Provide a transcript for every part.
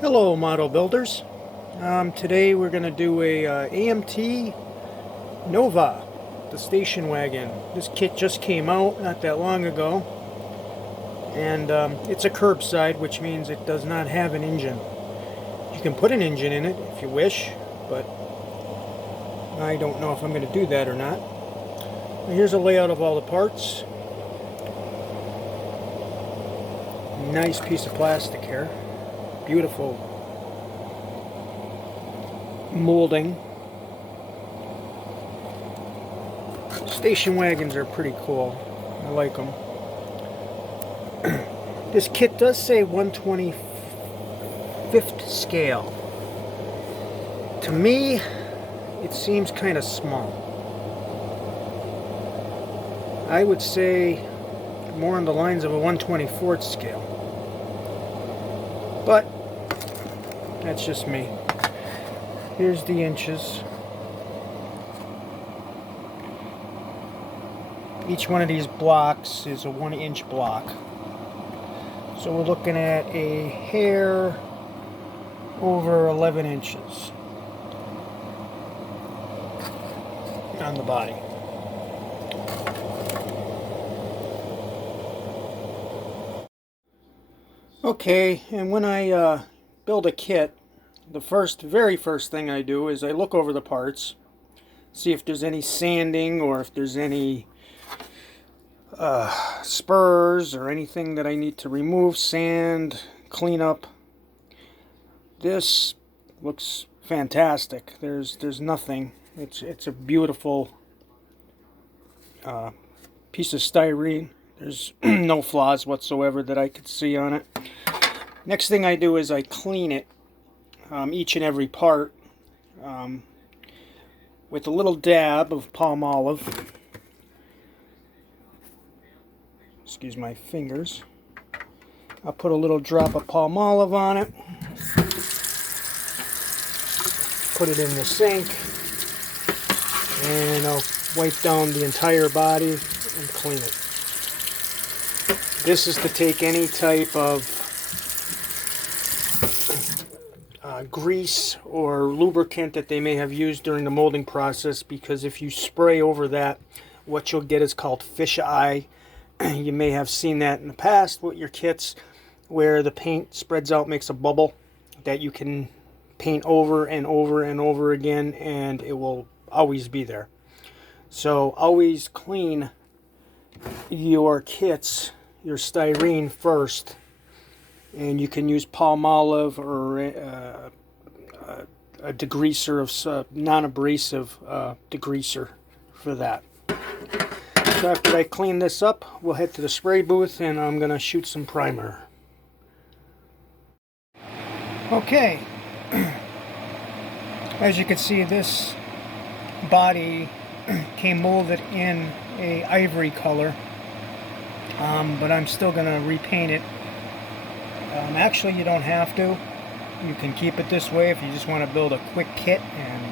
Hello, model builders. Today we're going to do a AMT Nova, the station wagon. This kit just came out not that long ago, and it's a curbside, which means it does not have an engine. You can put an engine in it if you wish, but I don't know if I'm going to do that or not. Here's a layout of all the parts. Nice piece of plastic here. Beautiful molding. Station wagons are pretty cool. I like them. This kit does say 1/25th scale. To me, it seems kind of small. I would say more on the lines of a 1/24th scale. But that's just me. Here's the inches. Each one of these blocks is a 1-inch block. So we're looking at a hair over 11 inches on the body. Okay, and when I build a kit, the very first thing I do is I look over the parts, see if there's any sanding or if there's any spurs or anything that I need to remove, sand, clean up. This looks fantastic. There's nothing. It's a beautiful piece of styrene. There's no flaws whatsoever that I could see on it. Next thing I do is I clean it, each and every part, with a little dab of palm olive. Excuse my fingers. I'll put a little drop of palm olive on it. Put it in the sink. And I'll wipe down the entire body and clean it. This is to take any type of grease or lubricant that they may have used during the molding process, because if you spray over that, what you'll get is called fish eye. You may have seen that in the past with your kits, where the paint spreads out, makes a bubble that you can paint over and over and over again, and it will always be there. So always clean your kits, your styrene first, and you can use palm olive or a degreaser of non-abrasive degreaser for that. So after I clean this up, we'll head to the spray booth and I'm going to shoot some primer. Okay, as you can see, this body came molded in a ivory color, but I'm still going to repaint it. Actually, you don't have to. You can keep it this way if you just want to build a quick kit and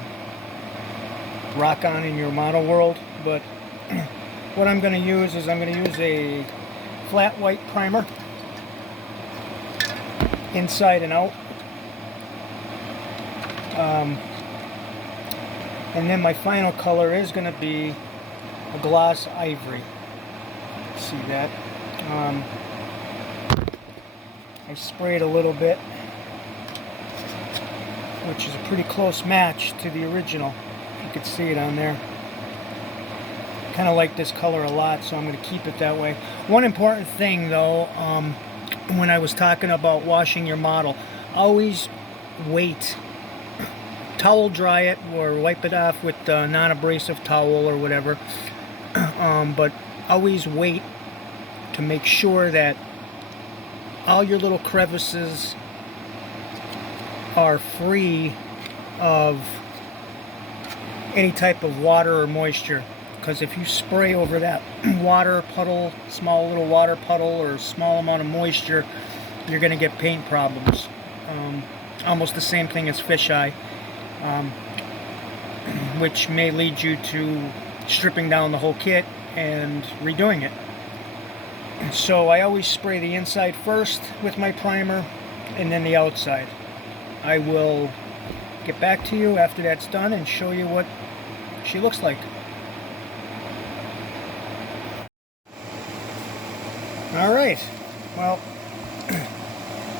rock on in your model world. But what I'm going to use is I'm going to use a flat white primer, inside and out. And then my final color is going to be a gloss ivory. See that? I sprayed a little bit, which is a pretty close match to the original. You could see it on there. Kind of like this color a lot, so I'm going to keep it that way. One important thing though, when I was talking about washing your model, always wait. Towel dry it or wipe it off with a non-abrasive towel or whatever, but always wait to make sure that all your little crevices are free of any type of water or moisture. Because if you spray over that water puddle, small little water puddle or small amount of moisture, you're going to get paint problems. Almost the same thing as fisheye, which may lead you to stripping down the whole kit and redoing it. So I always spray the inside first with my primer and then the outside. I will get back to you after that's done and show you what she looks like. Alright, well,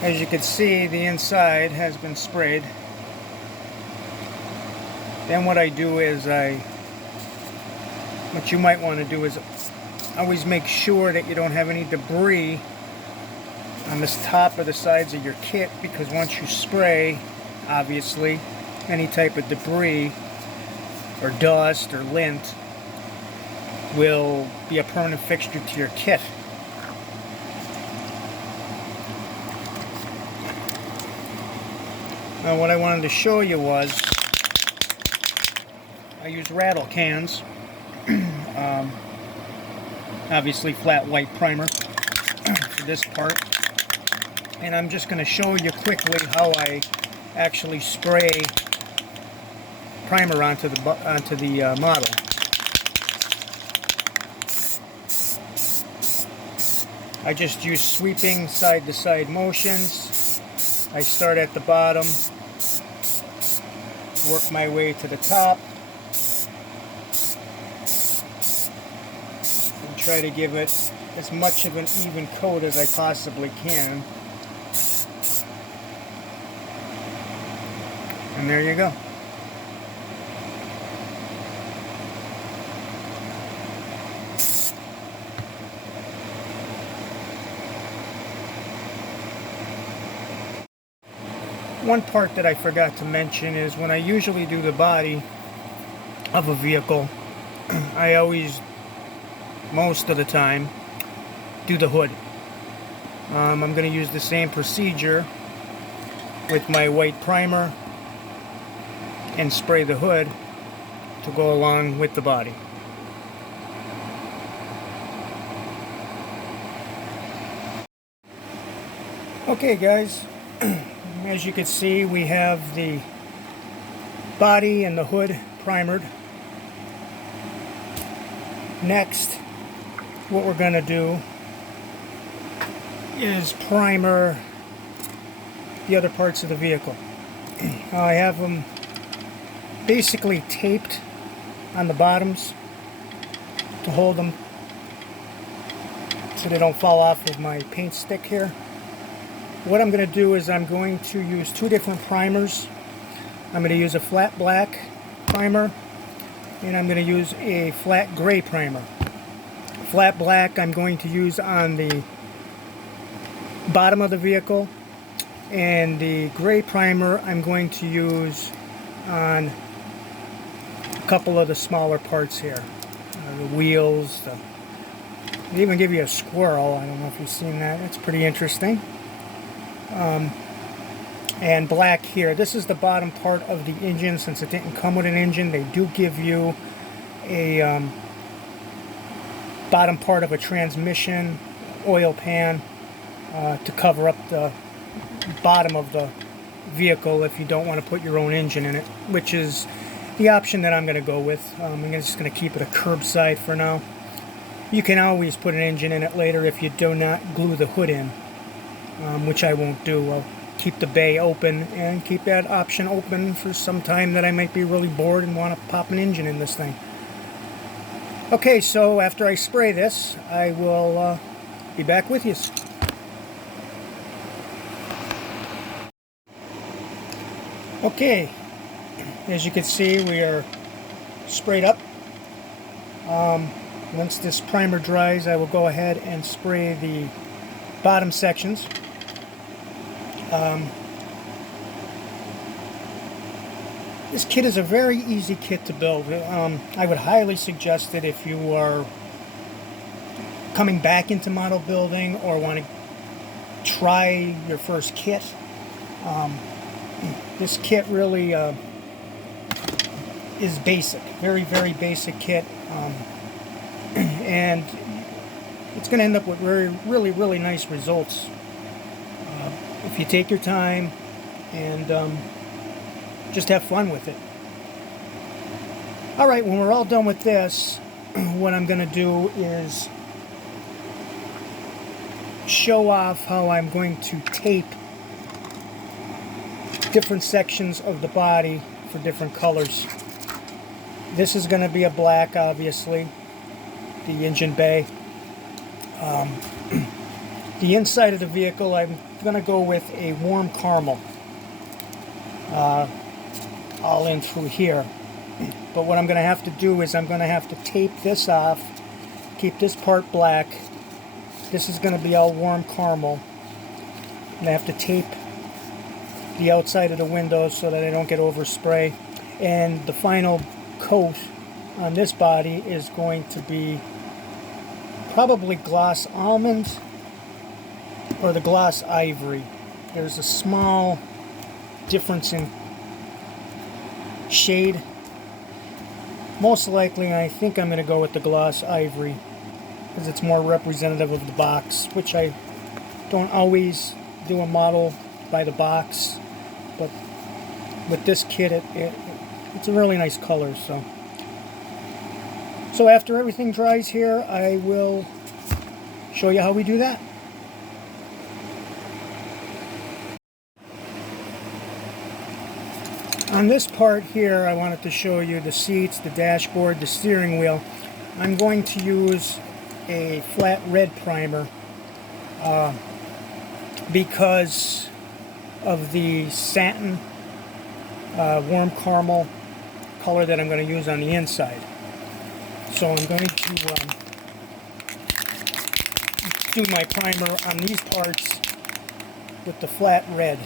as you can see, the inside has been sprayed. Then what I do is what you might want to do is always make sure that you don't have any debris on this top or the sides of your kit, because once you spray, obviously, any type of debris or dust or lint will be a permanent fixture to your kit. Now what I wanted to show you was I use rattle cans, obviously flat white primer for this part, and I'm just going to show you quickly how I actually spray primer onto the model. I just use sweeping side-to-side motions. I start at the bottom, work my way to the top, and try to give it as much of an even coat as I possibly can. And there you go. One part that I forgot to mention is when I usually do the body of a vehicle, I always, most of the time, do the hood. I'm going to use the same procedure with my white primer and spray the hood to go along with the body. Okay guys, as you can see, we have the body and the hood primered. Next, what we're going to do is primer the other parts of the vehicle. I have them basically taped on the bottoms to hold them so they don't fall off with my paint stick here. What I'm going to do is I'm going to use two different primers. I'm going to use a flat black primer and I'm going to use a flat gray primer. Flat black I'm going to use on the bottom of the vehicle, and the gray primer I'm going to use on a couple of the smaller parts here. The wheels, they even give you a squirrel. I don't know if you've seen that. It's pretty interesting. And black here. This is the bottom part of the engine. Since it didn't come with an engine, they do give you a bottom part of a transmission oil pan to cover up the bottom of the vehicle if you don't want to put your own engine in it, which is the option that I'm going to go with. I'm just going to keep it a curbside for now. You can always put an engine in it later if you do not glue the hood in, which I won't do. I'll keep the bay open and keep that option open for some time that I might be really bored and want to pop an engine in this thing. Okay, so after I spray this, I will be back with you. Okay, as you can see, we are sprayed up. Once this primer dries, I will go ahead and spray the bottom sections. This kit is a very easy kit to build. I would highly suggest it if you are coming back into model building or want to try your first kit. This kit really is basic, very, very basic kit, and it's going to end up with really, really nice results if you take your time and just have fun with it. Alright, when we're all done with this, what I'm going to do is show off how I'm going to tape different sections of the body for different colors. This is going to be a black, obviously, the engine bay. The inside of the vehicle, I'm going to go with a warm caramel, all in through here. But what I'm going to have to do is I'm going to have to tape this off, keep this part black. This is going to be all warm caramel. And I have to tape the outside of the windows so that I don't get overspray. And the final coat on this body is going to be probably gloss almond or the gloss ivory. There's a small difference in shade. Most likely I think I'm going to go with the gloss ivory because it's more representative of the box, which I don't always do a model by the box, but with this kit it's a really nice color. So after everything dries here, I will show you how we do that. On this part here, I wanted to show you the seats, the dashboard, the steering wheel. I'm going to use a flat red primer because of the satin warm caramel color that I'm going to use on the inside. So I'm going to do my primer on these parts with the flat red.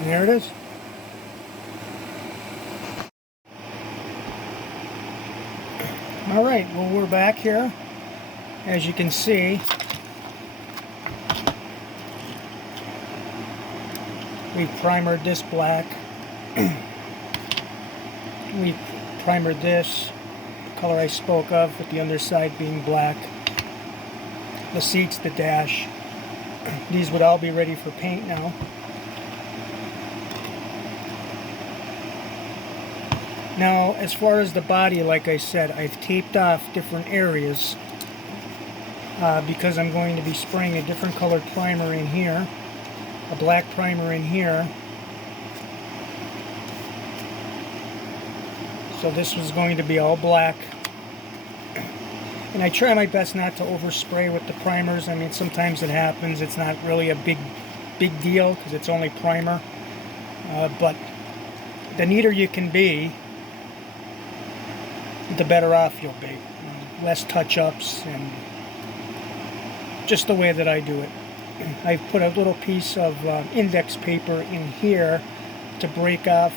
And there it is. Alright, well, we're back here. As you can see, we primered this black. We primered this, the color I spoke of, with the underside being black. The seats, the dash. These would all be ready for paint now. Now, as far as the body, like I said, I've taped off different areas because I'm going to be spraying a different colored primer in here, a black primer in here. So this was going to be all black. And I try my best not to overspray with the primers. I mean, sometimes it happens. It's not really a big deal because it's only primer. But the neater you can be, the better off you'll be. Less touch-ups, and just the way that I do it. I've put a little piece of index paper in here to break off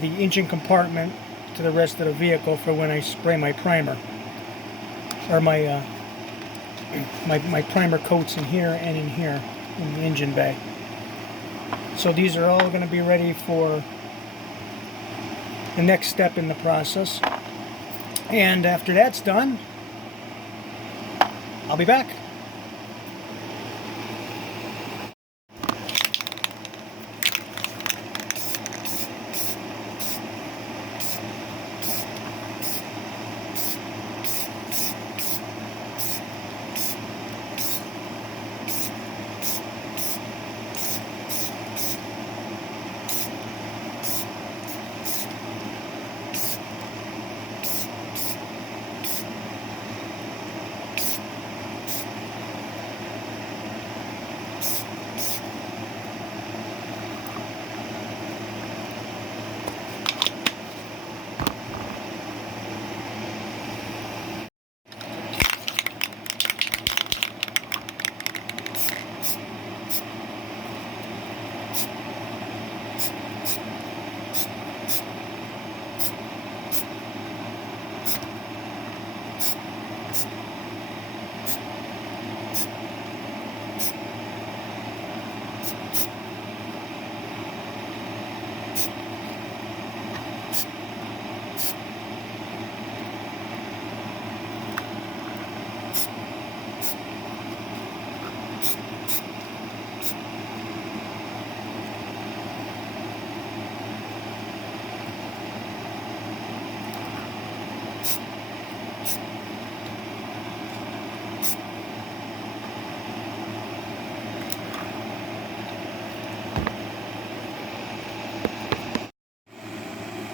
the engine compartment to the rest of the vehicle for when I spray my primer. Or my primer coats in here and in here in the engine bay. So these are all going to be ready for the next step in the process. And after that's done, I'll be back.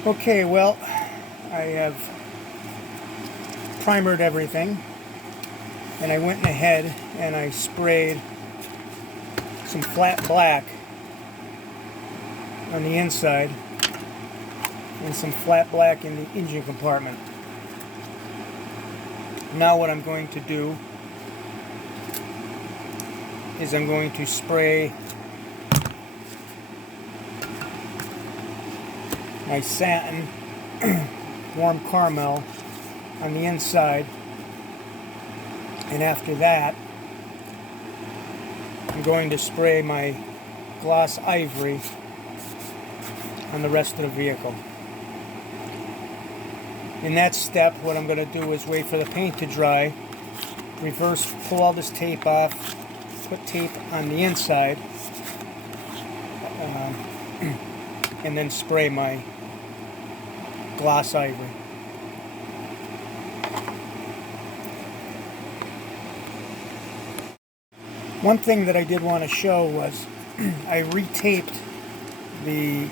Okay, well, I have primered everything, and I went ahead and I sprayed some flat black on the inside and some flat black in the engine compartment. Now what I'm going to do is I'm going to spray my satin warm caramel on the inside, and after that I'm going to spray my gloss ivory on the rest of the vehicle. In that step, what I'm going to do is wait for the paint to dry, reverse pull all this tape off, put tape on the inside, and then spray my gloss ivory. One thing that I did want to show was I retaped the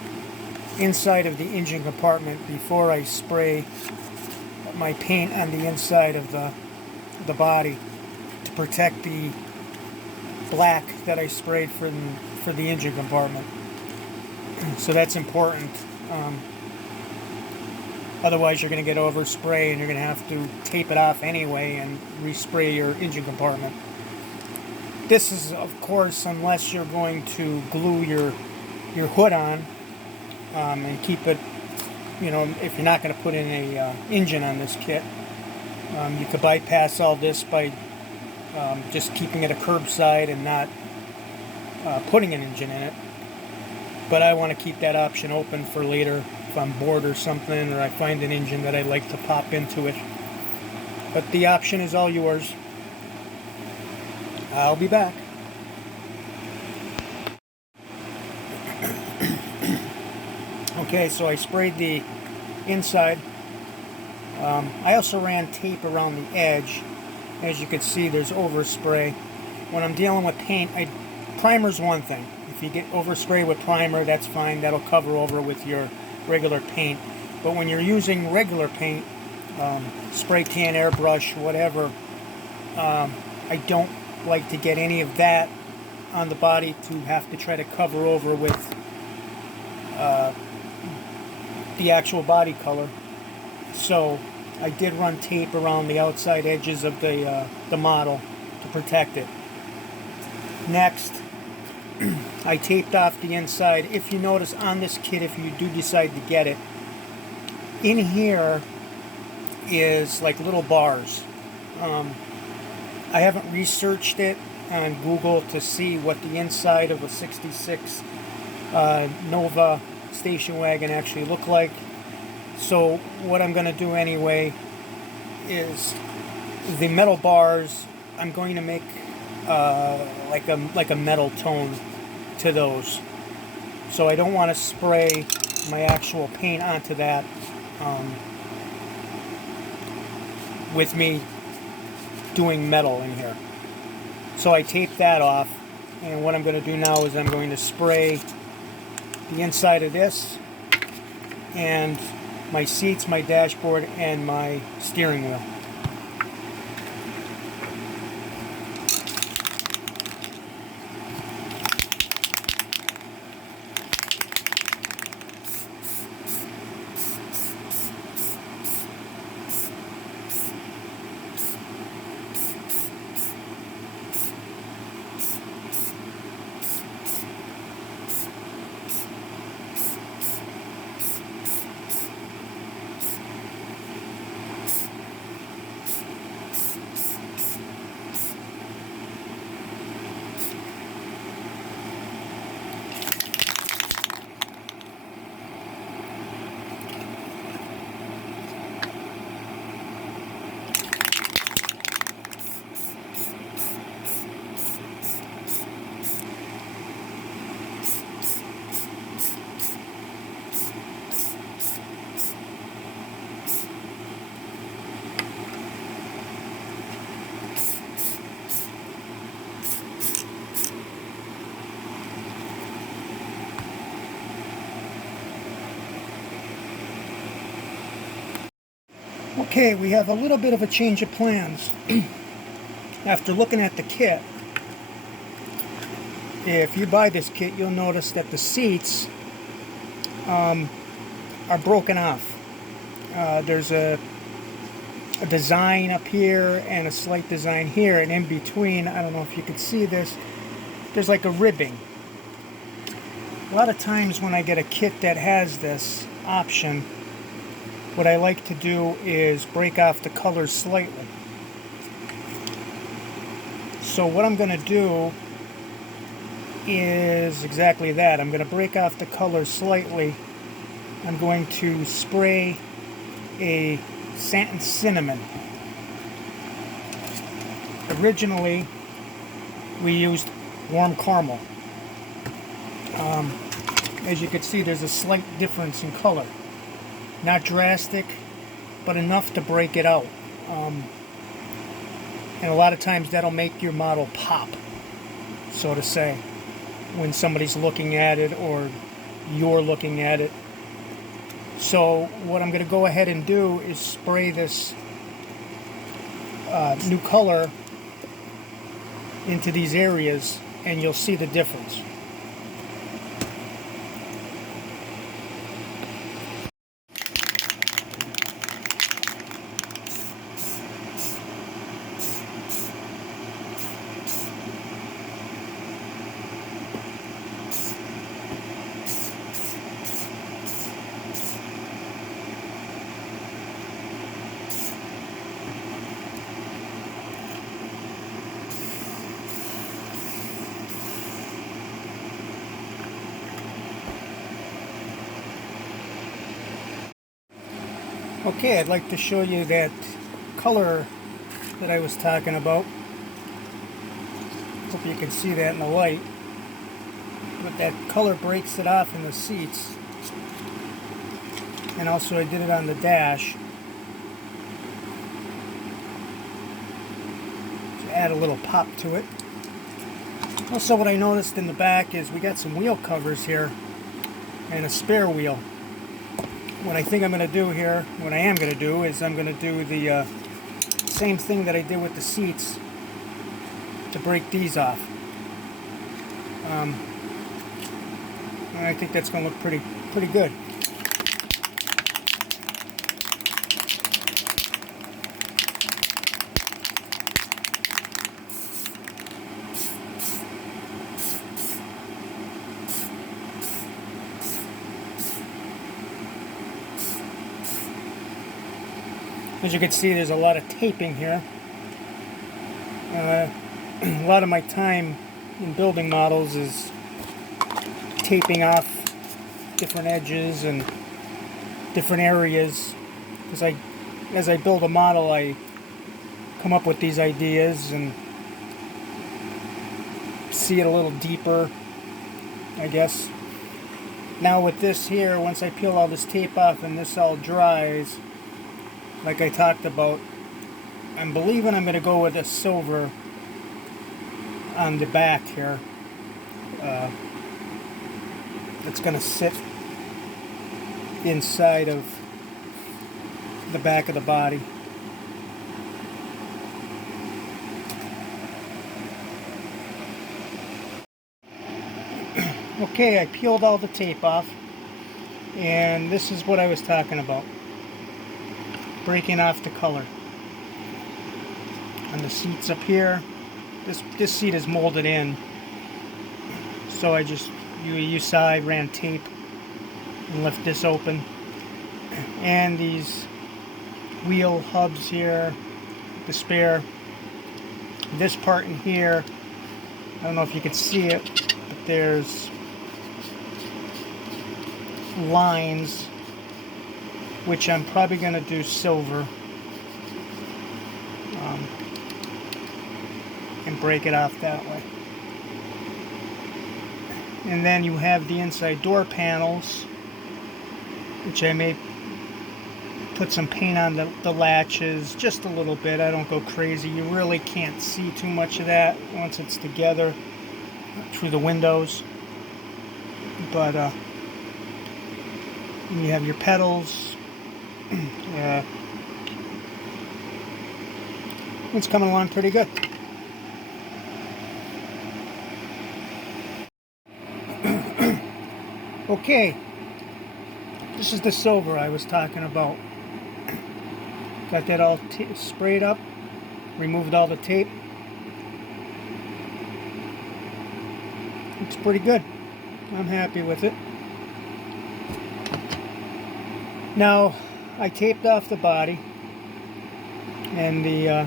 inside of the engine compartment before I spray my paint on the inside of the body to protect the black that I sprayed for the engine compartment. So that's important. Otherwise you're going to get overspray and you're going to have to tape it off anyway and respray your engine compartment. This is, of course, unless you're going to glue your hood on and keep it, you know, if you're not going to put in a engine on this kit. You could bypass all this by just keeping it a curbside and not putting an engine in it. But I want to keep that option open for later if I'm bored or something, or I find an engine that I'd like to pop into it. But the option is all yours. I'll be back. Okay, so I sprayed the inside. I also ran tape around the edge. As you can see, there's overspray. When I'm dealing with paint, primer's one thing. If you get overspray with primer, that's fine. That'll cover over with your regular paint. But when you're using regular paint, spray can, airbrush, whatever, I don't like to get any of that on the body to have to try to cover over with the actual body color. So I did run tape around the outside edges of the model to protect it. Next, I taped off the inside. If you notice on this kit, if you do decide to get it, in here is like little bars. I haven't researched it on Google to see what the inside of a 66 Nova station wagon actually look like. So what I'm going to do anyway is the metal bars, I'm going to make like a metal tone to those. So I don't want to spray my actual paint onto that with me doing metal in here. So I taped that off, and what I'm going to do now is I'm going to spray the inside of this and my seats, my dashboard, and my steering wheel. Okay, we have a little bit of a change of plans. After looking at the kit, if you buy this kit, you'll notice that the seats are broken off. There's a design up here and a slight design here, and in between, I don't know if you can see this, there's like a ribbing. A lot of times when I get a kit that has this option, what I like to do is break off the colors slightly. So what I'm going to do is exactly that. I'm going to break off the colors slightly. I'm going to spray a satin cinnamon. Originally, we used warm caramel. As you can see, there's a slight difference in color. Not drastic, but enough to break it out. And a lot of times that'll make your model pop, so to say, when somebody's looking at it or you're looking at it. So what I'm going to go ahead and do is spray this new color into these areas, and you'll see the difference. Okay, I'd like to show you that color that I was talking about. Hope you can see that in the light. But that color breaks it off in the seats. And also I did it on the dash to add a little pop to it. Also, what I noticed in the back is we got some wheel covers here and a spare wheel. What I think I'm going to do here, what I am going to do, is I'm going to do the same thing that I did with the seats to break these off. I think that's going to look pretty good. As you can see, there's a lot of taping here. A lot of my time in building models is taping off different edges and different areas. Because as I build a model, I come up with these ideas and see it a little deeper, I guess. Now with this here, once I peel all this tape off and this all dries, like I talked about, I'm believing I'm going to go with a silver on the back here. It's going to sit inside of the back of the body. Okay, I peeled all the tape off, and this is what I was talking about. Breaking off the color on the seats up here. This seat is molded in, so I just I ran tape and left this open, and these wheel hubs here, the spare, this part in here, I don't know if you can see it, but there's lines which I'm probably going to do silver, and break it off that way. And then you have the inside door panels, which I may put some paint on the latches, just a little bit. I don't go crazy. You really can't see too much of that once it's together through the windows. But you have your pedals. It's coming along pretty good. Okay, this is the silver I was talking about. Got that all sprayed up, removed all the tape. Looks pretty good. I'm happy with it. Now, I taped off the body and the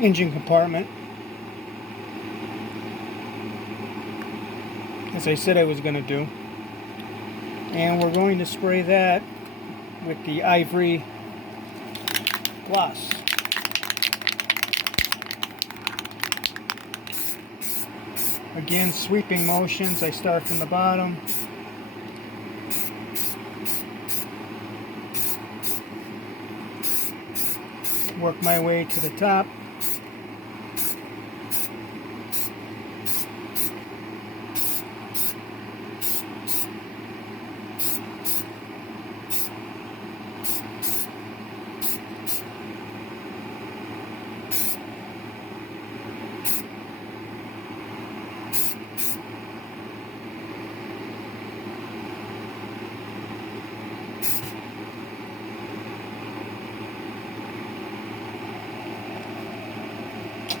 engine compartment, as I said I was going to do. And we're going to spray that with the ivory gloss. Again, sweeping motions. I start from the bottom. Work my way to the top.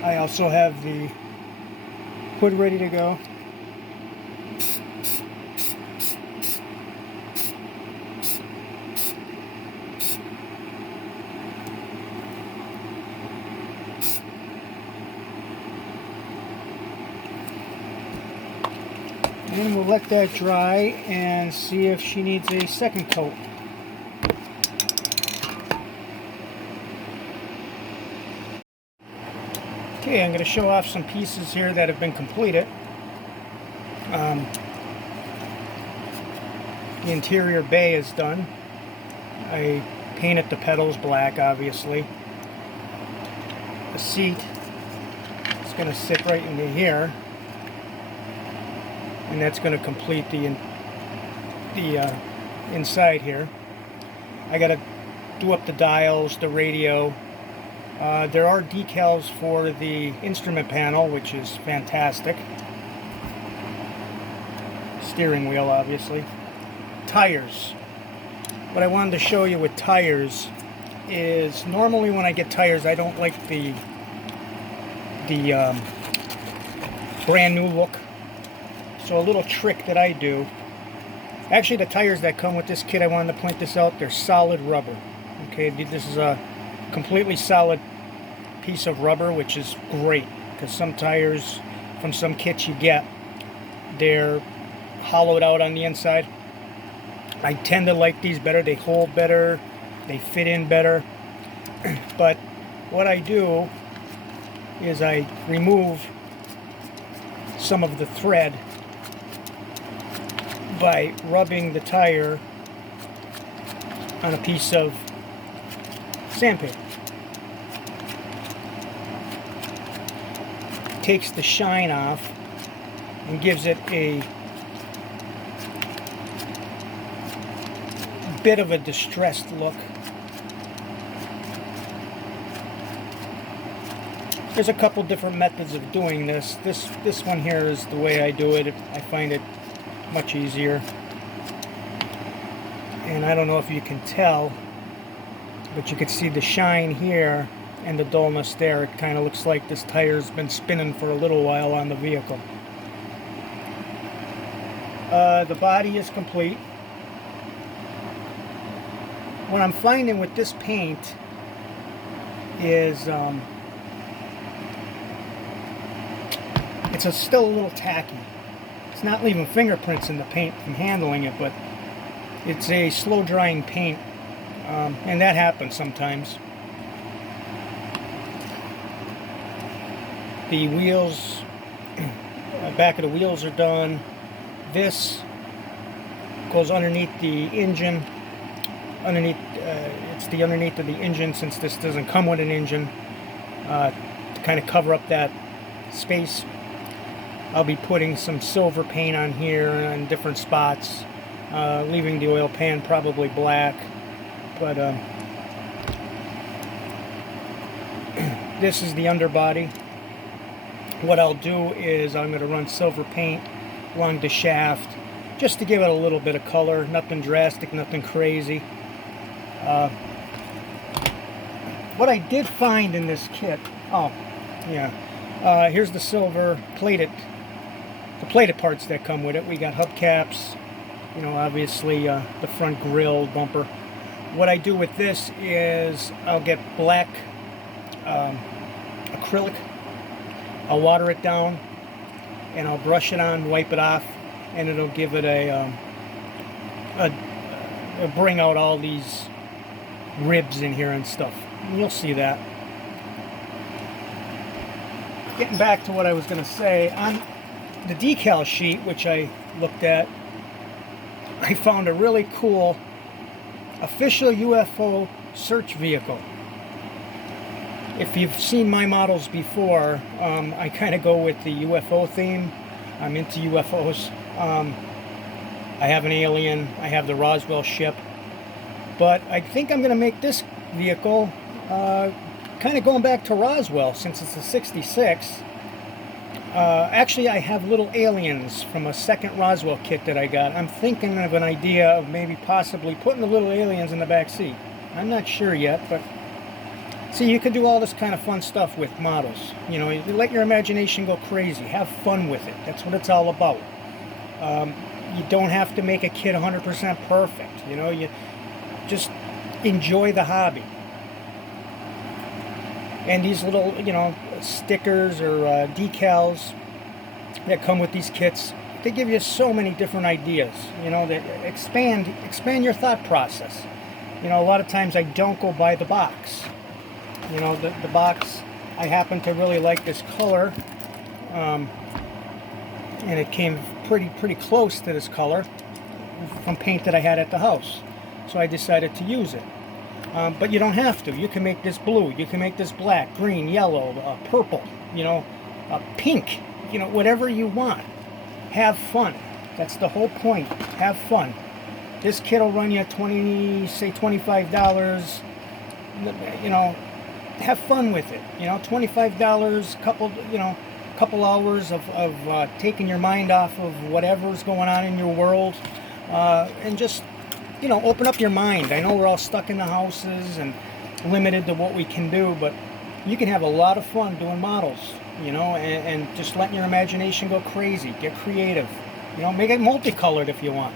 I also have the hood ready to go. And we'll let that dry and see if she needs a second coat. Okay, I'm going to show off some pieces here that have been completed. The interior bay is done. I painted the pedals black, obviously. The seat is going to sit right into here, and that's going to complete the inside here. I got to do up the dials, the radio. There are decals for the instrument panel, which is fantastic. Steering wheel, obviously. Tires. What I wanted to show you with tires is, normally when I get tires, I don't like the brand new look. So a little trick that I do. Actually, the tires that come with this kit, I wanted to point this out, they're solid rubber. Okay, this is a completely solid piece of rubber, which is great, because some tires from some kits you get, they're hollowed out on the inside. I tend to like these better. They hold better, they fit in better. But what I do is I remove some of the thread by rubbing the tire on a piece of sandpaper. Takes the shine off and gives it a bit of a distressed look. There's a couple different methods of doing this. This one here is the way I do it. I find it much easier. And I don't know if you can tell, but you can see the shine here and the dullness there. It kind of looks like this tire's been spinning for a little while on the vehicle. The body is complete. What I'm finding with this paint is it's still a little tacky. It's not leaving fingerprints in the paint from handling it, but it's a slow drying paint, and that happens sometimes. The wheels, back of the wheels are done. This goes underneath the engine. It's the underneath of the engine, since this doesn't come with an engine, to kind of cover up that space. I'll be putting some silver paint on here in different spots, leaving the oil pan probably black, but This is the underbody. What I'll do is I'm going to run silver paint along the shaft just to give it a little bit of color. Nothing drastic, nothing crazy. What I did find in this kit, oh yeah, here's the silver plated, the plated parts that come with it. We got hubcaps, you know, obviously the front grille bumper. What I do with this is I'll get black acrylic, I'll water it down, and I'll brush it on, wipe it off, and it'll give it it'll bring out all these ribs in here and stuff. And you'll see that. Getting back to what I was going to say, on the decal sheet, which I looked at, I found a really cool official UFO search vehicle. If you've seen my models before, I kind of go with the UFO theme. I'm into UFOs. I have an alien, I have the Roswell ship, but I think I'm going to make this vehicle kind of going back to Roswell, since it's a 66. Actually, I have little aliens from a second Roswell kit that I got. I'm thinking of an idea of maybe possibly putting the little aliens in the back seat. I'm not sure yet, but see, you can do all this kind of fun stuff with models. You know, you let your imagination go crazy. Have fun with it. That's what it's all about. You don't have to make a kid 100% perfect. You know, you just enjoy the hobby. And these little, you know, stickers or decals that come with these kits, they give you so many different ideas. You know, that expand your thought process. You know, a lot of times I don't go by the box. You know, the box, I happen to really like this color, and it came pretty close to this color from paint that I had at the house, so I decided to use it. But you don't have to. You can make this blue, you can make this black, green, yellow, purple, you know, pink, you know, whatever you want. Have fun. That's the whole point. Have fun. This kit will run you $25. You know, have fun with it. You know, $25, couple hours of taking your mind off of whatever's going on in your world, and just, you know, open up your mind. I know we're all stuck in the houses and limited to what we can do, but you can have a lot of fun doing models, you know, and just letting your imagination go crazy. Get creative. You know, make it multicolored if you want.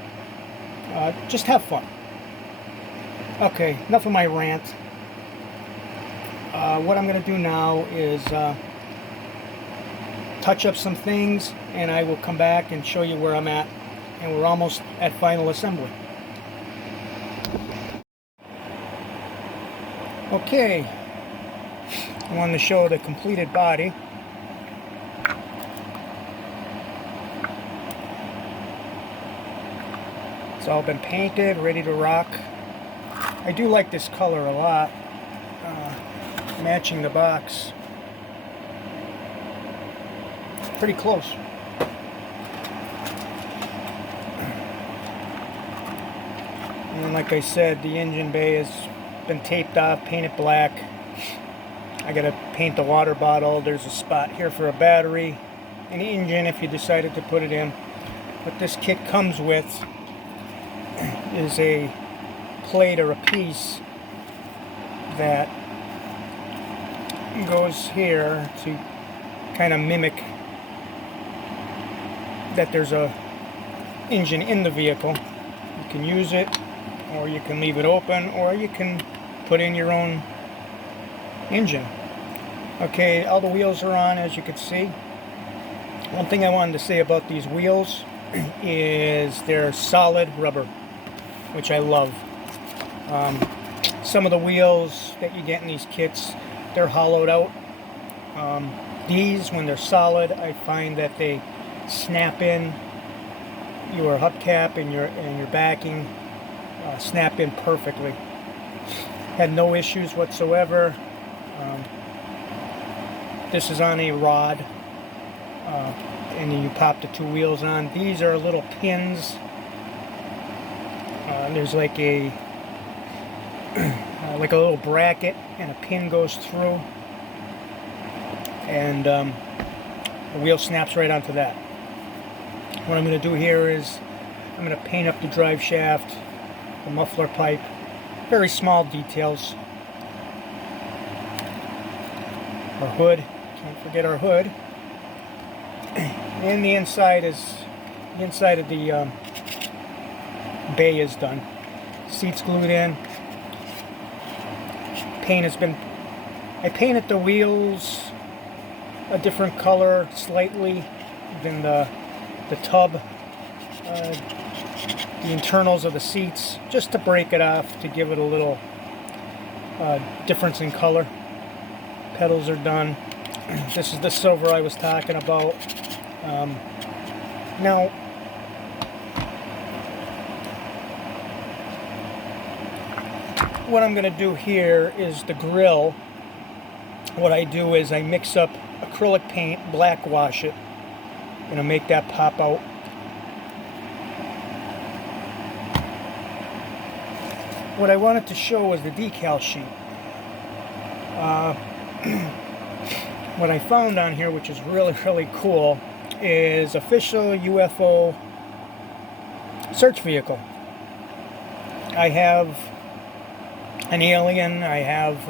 Just have fun. Okay, enough of my rant. What I'm going to do now is touch up some things, and I will come back and show you where I'm at. And we're almost at final assembly. Okay, I wanted to show the completed body. It's all been painted, ready to rock. I do like this color a lot, matching the box. Pretty close. And like I said, the engine bay has been taped off, painted black. I gotta paint the water bottle. There's a spot here for a battery, an engine if you decided to put it in. What this kit comes with is a plate or a piece that goes here to kind of mimic that there's a engine in the vehicle. You can use it, or you can leave it open, or you can put in your own engine. Okay, all the wheels are on, as you can see. One thing I wanted to say about these wheels is they're solid rubber, which I love. Some of the wheels that you get in these kits, they're hollowed out. These, when they're solid, I find that they snap in. Your hubcap and your backing snap in perfectly. Had no issues whatsoever. This is on a rod, and then you pop the two wheels on. These are little pins. There's like a little bracket, and a pin goes through. and the wheel snaps right onto that. What I'm going to do here is I'm going to paint up the drive shaft, the muffler pipe, very small details. Our hood, can't forget our hood. And the inside of the bay is done. Seats glued in. Paint has been, I painted the wheels a different color slightly than the tub, the internals of the seats, just to break it off, to give it a little difference in color. Pedals are done. This is the silver I was talking about. Now, what I'm going to do here is the grill. What I do is I mix up acrylic paint, black wash it, and I'll make that pop out. What I wanted to show was the decal sheet. What I found on here, which is really, really cool, is official UFO search vehicle. I have an alien, I have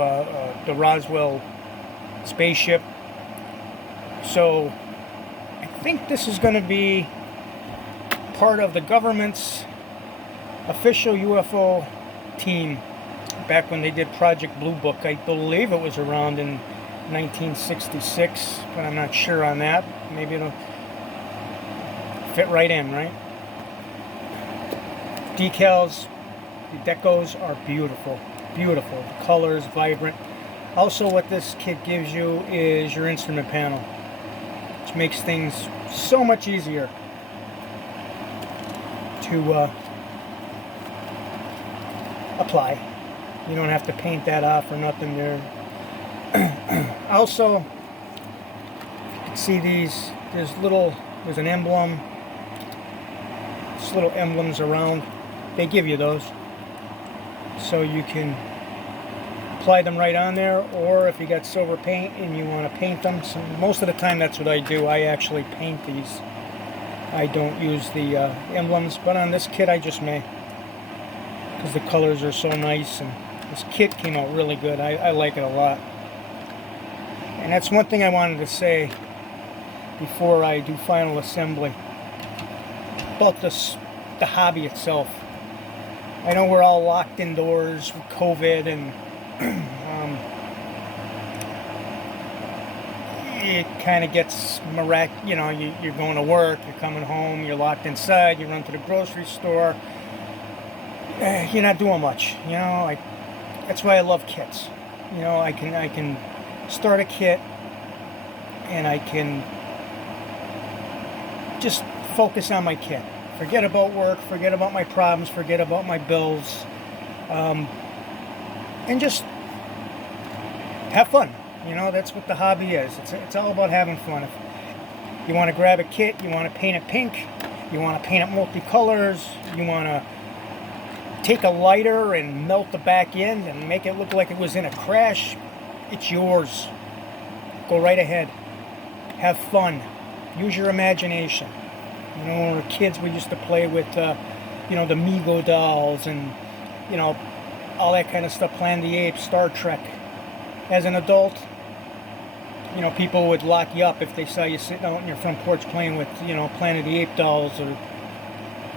the Roswell spaceship, so I think this is going to be part of the government's official UFO team. Back when they did Project Blue Book, I believe it was around in 1966, but I'm not sure on that. Maybe it'll fit right in, right? Decals, the decos are beautiful, beautiful. The colors, vibrant. Also, what this kit gives you is your instrument panel, which makes things so much easier to apply. You don't have to paint that off or nothing there. Also, you can see these, there's an emblem, just little emblems around. They give you those, so you can apply them right on there, or if you got silver paint and you want to paint them, so most of the time that's what I do. I actually paint these. I don't use the emblems, but on this kit I just may, because the colors are so nice, and this kit came out really good. I like it a lot. And that's one thing I wanted to say before I do final assembly about the hobby itself. I know we're all locked indoors with COVID, and it kind of gets you know, you're going to work, you're coming home, you're locked inside, you run to the grocery store, you're not doing much, you know. That's why I love kits. You know, I can start a kit and I can just focus on my kit. Forget about work, forget about my problems, forget about my bills, and just have fun. You know, that's what the hobby is. It's all about having fun. If you want to grab a kit, you want to paint it pink, you want to paint it multicolors, you want to take a lighter and melt the back end and make it look like it was in a crash, it's yours. Go right ahead. Have fun. Use your imagination. You know, when we were kids, we used to play with, you know, the Mego dolls and, you know, all that kind of stuff, Planet of the Apes, Star Trek. As an adult, you know, people would lock you up if they saw you sitting out on your front porch playing with, you know, Planet of the Apes dolls.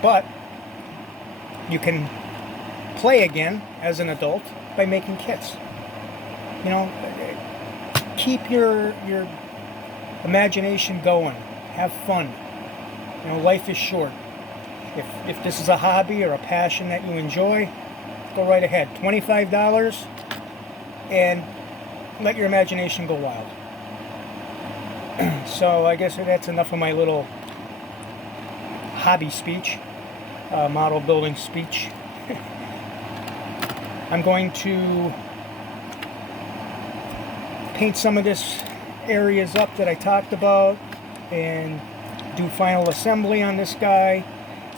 But you can play again as an adult by making kits. You know, keep your imagination going. Have fun. You know, life is short. If this is a hobby or a passion that you enjoy, go right ahead. $25, and let your imagination go wild. So I guess that's enough of my little hobby speech, model building speech. I'm going to paint some of this areas up that I talked about and do final assembly on this guy,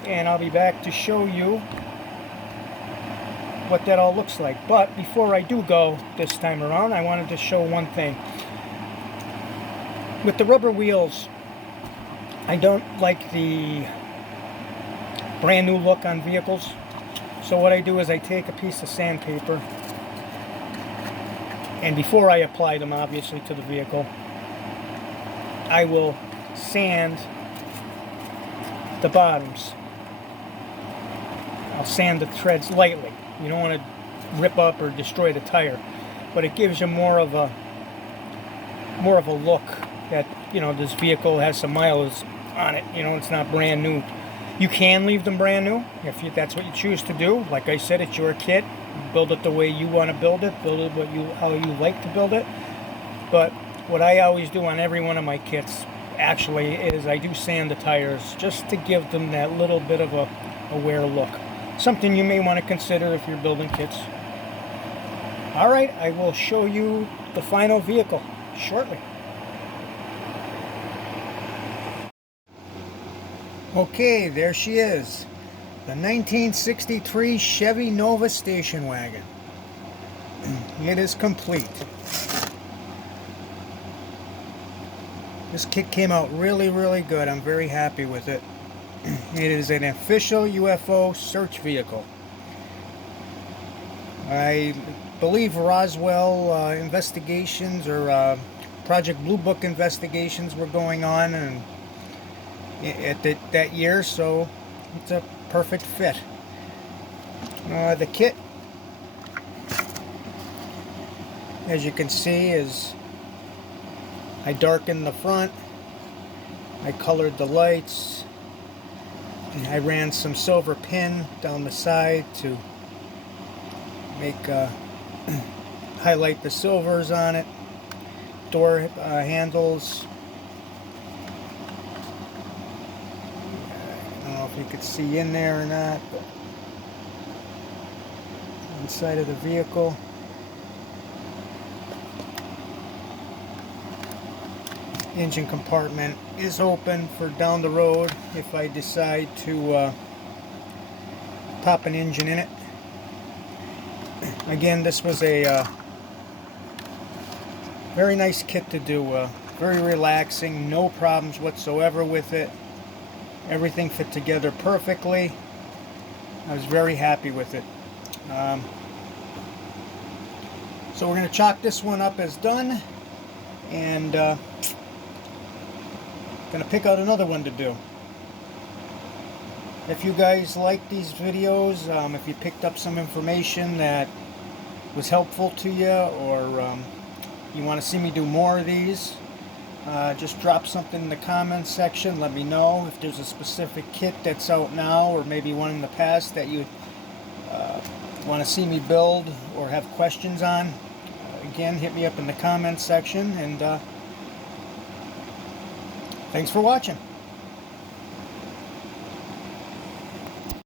and I'll be back to show you what that all looks like. But before I do go this time around, I wanted to show one thing. With the rubber wheels, I don't like the brand new look on vehicles. So what I do is I take a piece of sandpaper, and before I apply them obviously to the vehicle, I will sand the bottoms. I'll sand the treads lightly. You don't want to rip up or destroy the tire, but it gives you more of a look that, you know, this vehicle has some miles on it. You know, it's not brand new. You can leave them brand new if that's what you choose to do. Like I said, it's your kit. Build it the way you want to build it. Build it how you like to build it. But what I always do on every one of my kits, actually, is I do sand the tires just to give them that little bit of a wear look. Something you may want to consider if you're building kits. All right, I will show you the final vehicle shortly. Okay, there she is. The 1963 Chevy Nova station wagon. It is complete. This kit came out really, really good. I'm very happy with it. It is an official UFO search vehicle. I believe Roswell investigations or Project Blue Book investigations were going on at that year, so it's a perfect fit. The kit, as you can see, is I darkened the front, I colored the lights, and I ran some silver pin down the side to make highlight the silvers on it. Door handles. I don't know if you could see in there or not, but inside of the vehicle. Engine compartment is open for down the road if I decide to pop an engine in it. Again, this was a very nice kit to do. Very relaxing, no problems whatsoever with it. Everything fit together perfectly. I was very happy with it. So we're going to chalk this one up as done, and going to pick out another one to do. If you guys like these videos, if you picked up some information that was helpful to you, or you want to see me do more of these, just drop something in the comments section. Let me know if there's a specific kit that's out now, or maybe one in the past that you want to see me build or have questions on. Again, hit me up in the comments section, and thanks for watching.